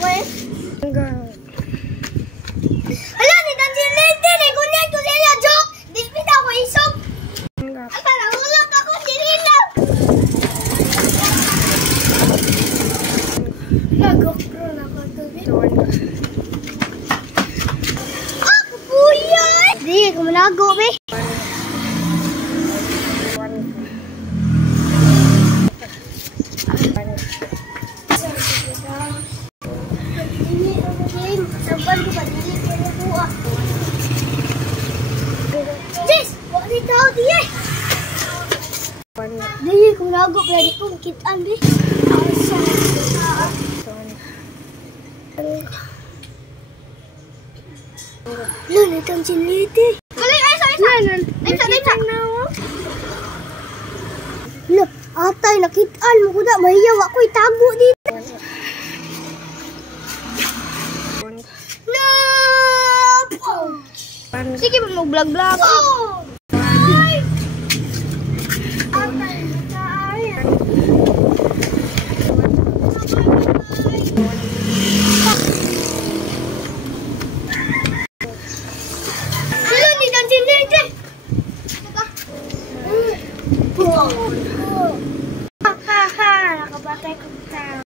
ko eh. Hala, ni Tansiliti, ni kunyay ko sila, joke. Di pita ko isog. Asa, nahulog ako, sinila. Nag-GoPro na ko to, be. Ah, kapuyan! Di, kumanago, be. Sis, wag ni tao diye. Diye kung nago pwede kong kitaan di. Lalo kang siniti. Balik ay sa isa. Isa na. Lo, atay nakitaan mo ko na mahiyaw ako itago dito. No! Sige mo mag-vlog-vlog. Ay! Atay na tayo.